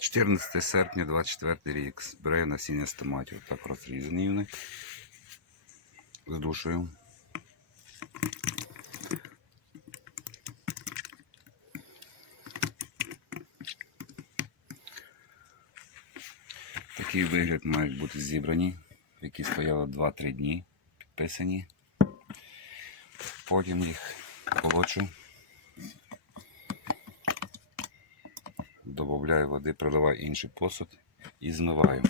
14 серпня 24 рік. Збираю насіння з томатів. Так розрізані вони. З душею. Такий вигляд мають бути зібрані, які стояли 2-3 дні, підписані. Потім їх колочу. Добавляю води, проливаю інший посуд і змиваю.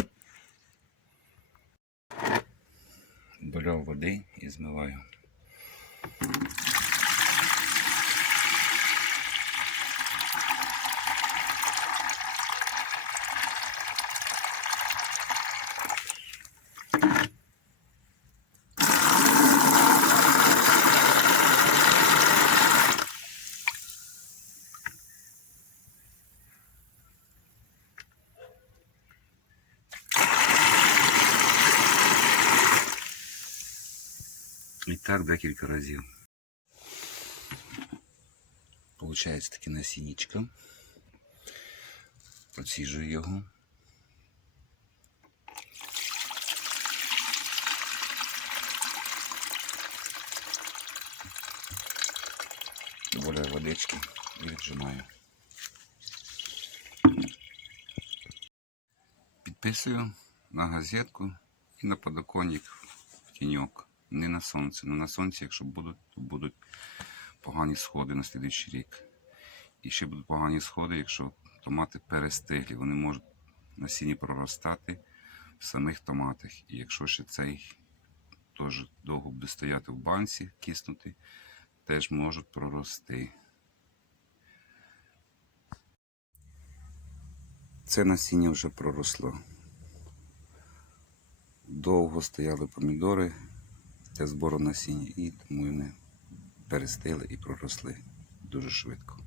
Доляв води і змиваю. І так декілька разів. Получається таке насінничко. Проціжую його. Добавляю водички і віджимаю. Підписую на газетку і на подоконник в тіньок. Не на сонце. Ну на сонці, якщо будуть, то будуть погані сходи на слідуючий рік. І ще будуть погані сходи, якщо томати перестиглі. Вони можуть насіння проростати в самих томатах. І якщо ще цей теж довго буде стояти в банці, киснути, теж можуть прорости. Це насіння вже проросло. Довго стояли помідори збору насіння і тому вони перестили і проросли дуже швидко.